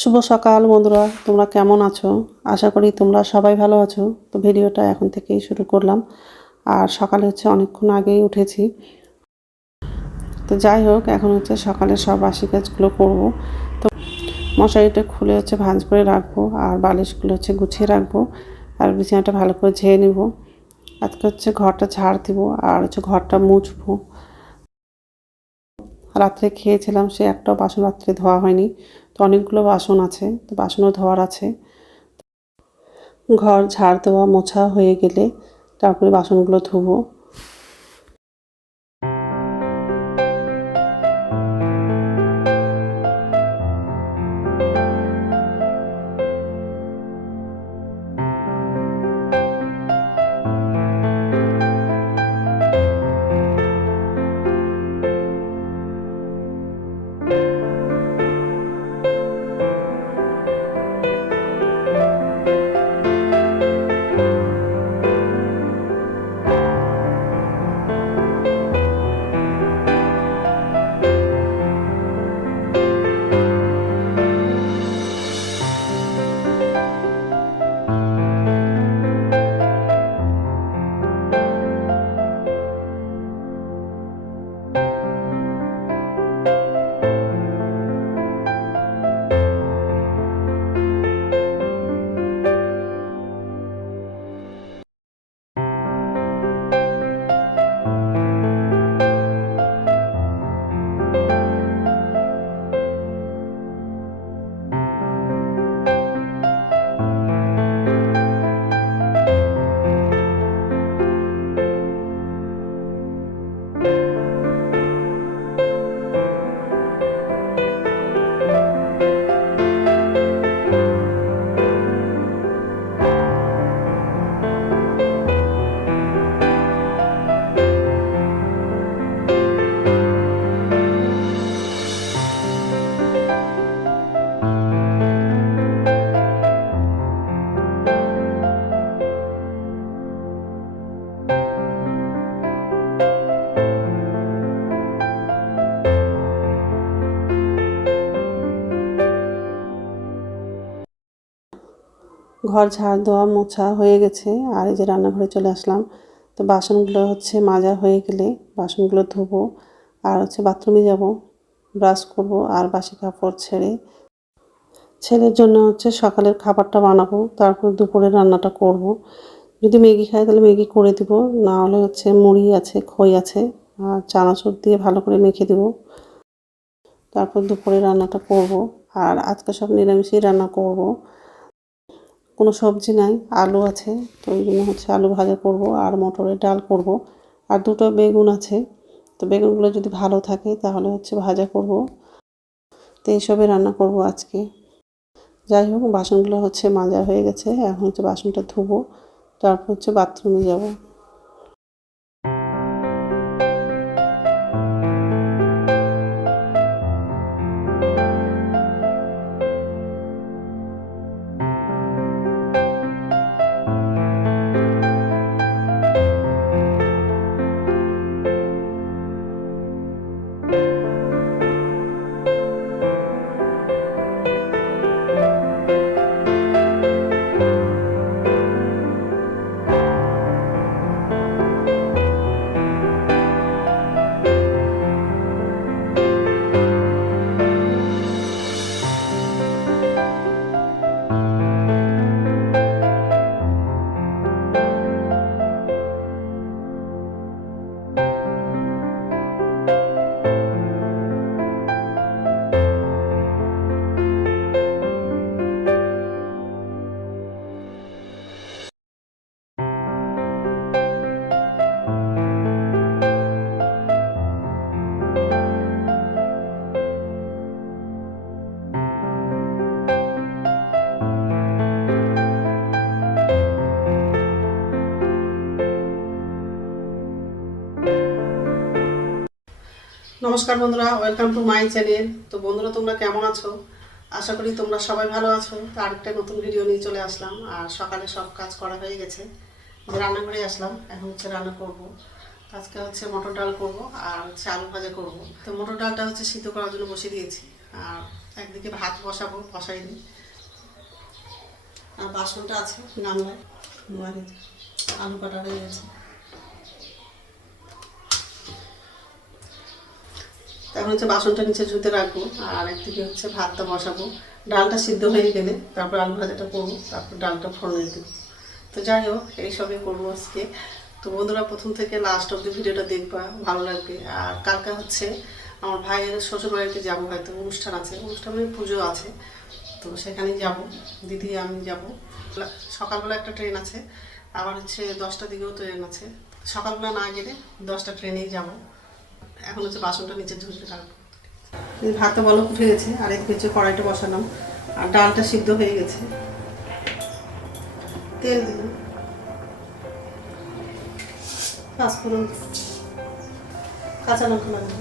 শুভ সকাল বন্ধুরা, তোমরা কেমন আছো? আশা করি তোমরা সবাই ভালো আছো। তো ভিডিওটা এখন থেকেই শুরু করলাম। আর সকালে অনেকক্ষণ আগেই উঠেছি। তো যাই হোক, এখন সকালে সব বাসি কাজগুলো করবো। তো মশারিটা খুলে ভাঁজ করে রাখবো, আর বালিশগুলো গুছিয়ে রাখবো, আর বিছানাটা ভালো করে ঝেড়ে নিব। আজকে ঘরটা ঝাড় দিব, আর ঘরটা মুছবো। রাত্রে খেয়েছিলাম, সে একটাও বাসন রাত্রে ধোয়া হয়নি। তো অনেকগুলো বাসন আছে, তো বাসনও ধোয়ার আছে। ঘর ঝাড় দেওয়া মোছা হয়ে গেলে তারপরে বাসনগুলো ধুবো। ঘর ঝাড় দেওয়া মোছা হয়ে গেছে, আর এই যে রান্নাঘরে চলে আসলাম। তো বাসনগুলো মাজা হয়ে গেলে বাসনগুলো ধোবো, আর বাথরুমে যাব, ব্রাশ করব, আর বাসি কাপড় ছেড়ে ছেলের জন্য সকালের খাবারটা বানাবো, তারপর দুপুরে রান্নাটা করব। যদি ম্যাগি খায় তাহলে ম্যাগি করে দিব, না হলে মুড়ি আছে, খই আছে, আর চানাচুর দিয়ে ভালো করে মেখে দিব। তারপর দুপুরে রান্নাটা করব। আর আজকে সব নিরামিষই রান্না করব, কোনো সবজি নাই, আলু আছে, তো ওই জন্য আলু ভাজা করব, আর মটরের ডাল করব, আর দুটো বেগুন আছে। তো বেগুনগুলো যদি ভালো থাকে তাহলে ভাজা করব। তো এইসবই রান্না করব আজকে। যাই হোক, বাসনগুলো মাজা হয়ে গেছে, এখন বাসনটা ধুবো, তারপর বাথরুমে যাব। নমস্কার বন্ধুরা, ওয়েলকাম টু মাই চ্যানেল। তো বন্ধুরা, তোমরা কেমন আছো? আশা করি তোমরা সবাই ভালো আছো। তো আরেকটা নতুন ভিডিও নিয়ে চলে আসলাম। আর সকালে সব কাজ করা হয়ে গেছে, রান্নাঘরে আসলাম, এখন রান্না করব। আজকে মটর ডাল করব, আর আলু ভাজা করব। তো মটর ডালটা সিদ্ধ করার জন্য বসিয়ে দিয়েছি, আর একদিকে ভাত বসাবো, বসাই দিই। আর বাসনটা আছে গামলায়, আলু কাটা হয়ে গেছে। এখন হচ্ছে বাসনটা নিচে ধুতে রাখবো, আর একদিকে হচ্ছে ভাতটা বসাবো। ডালটা সিদ্ধ হয়ে গেলে তারপর আলু ভাজাটা করবো, তারপর ডালটা ফোড়নে দেবো। তো যাই হোক, এইসবই করবো আজকে। তো বন্ধুরা প্রথম থেকে লাস্ট অব্দি ভিডিওটা দেখবা, ভালো লাগবে। আর কালকে হচ্ছে আমার ভাইয়ের শ্বশুরবাড়িতে যাবো, হয়তো অনুষ্ঠান আছে, অনুষ্ঠানে পুজো আছে, তো সেখানেই যাব। দিদি আমি যাব। সকালবেলা একটা ট্রেন আছে, আবার হচ্ছে 10টার দিকেও ট্রেন আছে। সকালবেলা না গেলে 10টা ট্রেনেই যাব। এখন হচ্ছে বাসনটা নিচে ধুয়ে রাখবো। ভাতটা বলক উঠে গেছে, আর এক হচ্ছে কড়াইটা বসালাম, আর ডালটা সিদ্ধ হয়ে গেছে। তেল দিলাম, পাঁচফোড়ন, কাঁচা লঙ্কা লাগবে।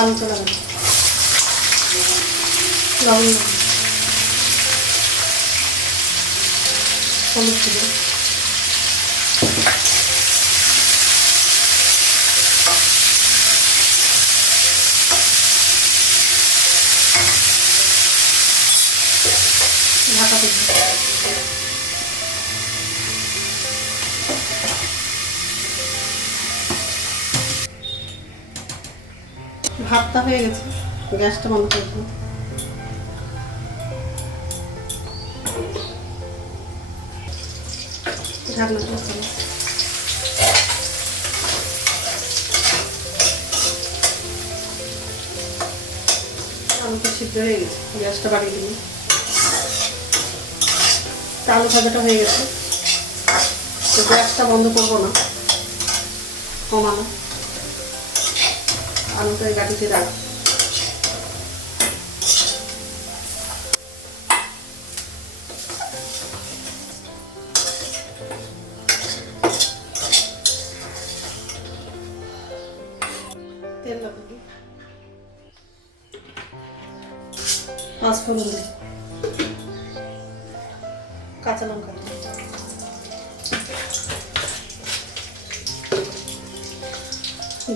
আলুটা লাগাবো, লবণ, হলুদ দেবো, ঢাকা দেবো। ভাতটা হয়ে গেছে, গ্যাসটা বন্ধ করে দেবো। ঢাকনা দিয়ে দেবো। আলুটা সিদ্ধ হয়ে গেছে, গ্যাসটা বাড়িয়ে দিবি। আলু ভাজাটা হয়ে গেছে, তো গ্যাসটা বন্ধ করবো না, কমানো। আলুটা গাটিতে রাখ। তেল লাগাবি, পাঁচফোড়ন দিই, কাঁচা লঙ্কা দিই,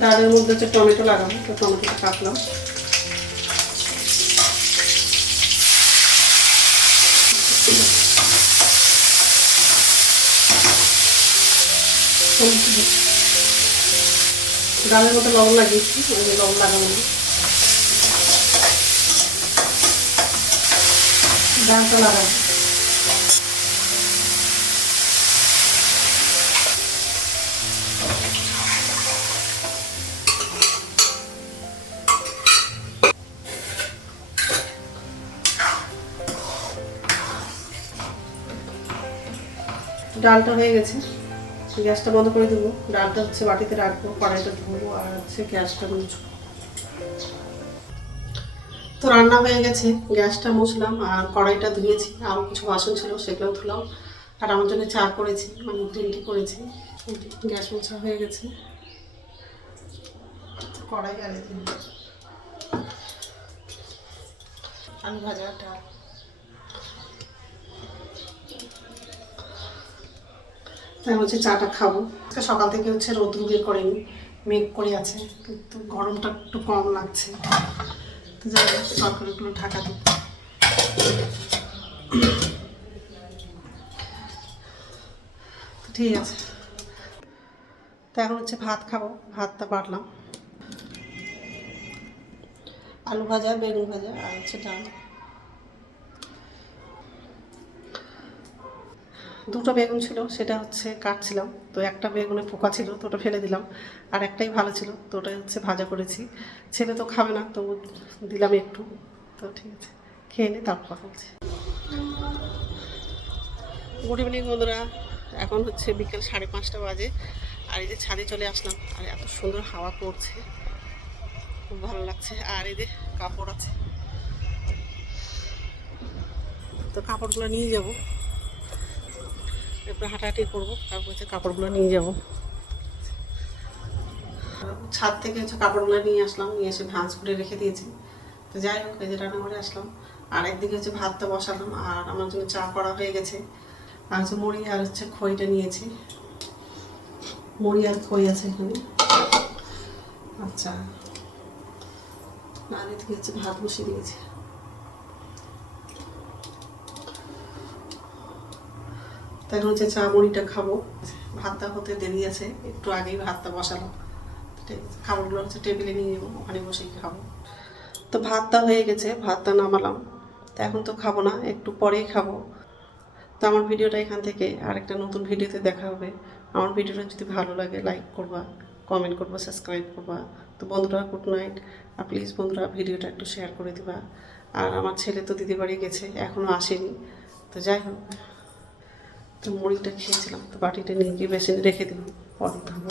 ডালের মধ্যে হচ্ছে টমেটো লাগাবো, তো টমেটোটা কাটলাম। ডালের মধ্যে লবণ লাগিয়েছি, লবণ লাগাবো না। ডালটা লাগাবো, ডালটা হয়ে গেছে, গ্যাসটা বন্ধ করে দেবো। ডালটা হচ্ছে বাটিতে রাখবো, কড়াইটা ধুবো, আর হচ্ছে গ্যাসটা মুছবো। তো রান্না হয়ে গেছে, গ্যাসটা মুছলাম আর কড়াইটা ধুয়েছি, আরও কিছু বাসন ছিল সেগুলোও ধুলাম। আর আমার জন্য চা করেছি, মানে গ্রিন টি করেছি। গ্যাস মোছা হয়ে গেছে, কড়াই গালে দিন, আলু ভাজা, ডাল। তাই হচ্ছে চাটা খাবো। সকাল থেকে হচ্ছে রোদ বের করেনি, মেঘ করে আছে, কিন্তু গরমটা একটু কম লাগছে। তো যাই হোক, তরকারিগুলো ঢাকা দেবো। ঠিক আছে, তো এখন হচ্ছে ভাত খাবো। ভাতটা বাড়লাম, আলু ভাজা, বেগুন ভাজা, আর হচ্ছে ডাল। দুটো বেগুন ছিল, সেটা হচ্ছে কাটছিলাম, তো একটা বেগুনে পোকা ছিল, তো ওটা ফেলে দিলাম। আর একটাই ভালো ছিল, তো ওটাই হচ্ছে ভাজা করেছি। ছেলে তো খাবে না, তো দিলাম একটু। তো ঠিক আছে, খেয়ে নে, তারপর কথা বলছি। গুড ইভিনিং বন্ধুরা, এখন হচ্ছে বিকেল 5:30 বাজে। আর এই যে ছাদে চলে আসলাম, আর এত সুন্দর হাওয়া পড়ছে, খুব ভালো লাগছে। আর এই যে কাপড় আছে, তো কাপড়গুলো নিয়ে যাব। একটু হাঁটাহাঁটি করবো, তারপর হচ্ছে কাপড়গুলো নিয়ে যাব। ছাদ থেকে হচ্ছে কাপড়গুলো নিয়ে আসলাম, নিয়ে এসে ভাঁজ করে রেখে দিয়েছি। তো যাই হোক, এই যে রান্নাঘরে আসলাম, আর একদিকে হচ্ছে ভাতটা বসালাম, আর আমার জন্য চা করা হয়ে গেছে। আর হচ্ছে মুড়ি আর হচ্ছে খইটা নিয়েছি, মুড়ি আর খই আছে এখানে। আচ্ছা, আর এদিকে হচ্ছে ভাত বসিয়ে দিয়েছি। তো এখন হচ্ছে চা মুড়িটা খাবো। ভাতটা হতে দেরি আছে, একটু আগেই ভাতটা বসালাম। খাবারগুলো হচ্ছে টেবিলে নিয়ে যাবো, ওখানে বসেই খাবো। তো ভাতটা হয়ে গেছে, ভাতটা নামালাম। তো এখন তো খাবো না, একটু পরেই খাবো। তো আমার ভিডিওটা এখান থেকে আরেকটা নতুন ভিডিওতে দেখা হবে। আমার ভিডিওটা যদি ভালো লাগে লাইক করবা, কমেন্ট করবা, সাবস্ক্রাইব করবা। তো বন্ধুরা, গুড নাইট। আর প্লিজ বন্ধুরা, ভিডিওটা একটু শেয়ার করে দিবা। আর আমার ছেলে তো দিদি বাড়ি গেছে, এখনও আসেনি। তো যাই হোক, তো মুড়িটা খেয়েছিলাম, তো বাটিটা নিয়ে গিয়ে বেসিনে রেখে দিলাম, পরে খাবো।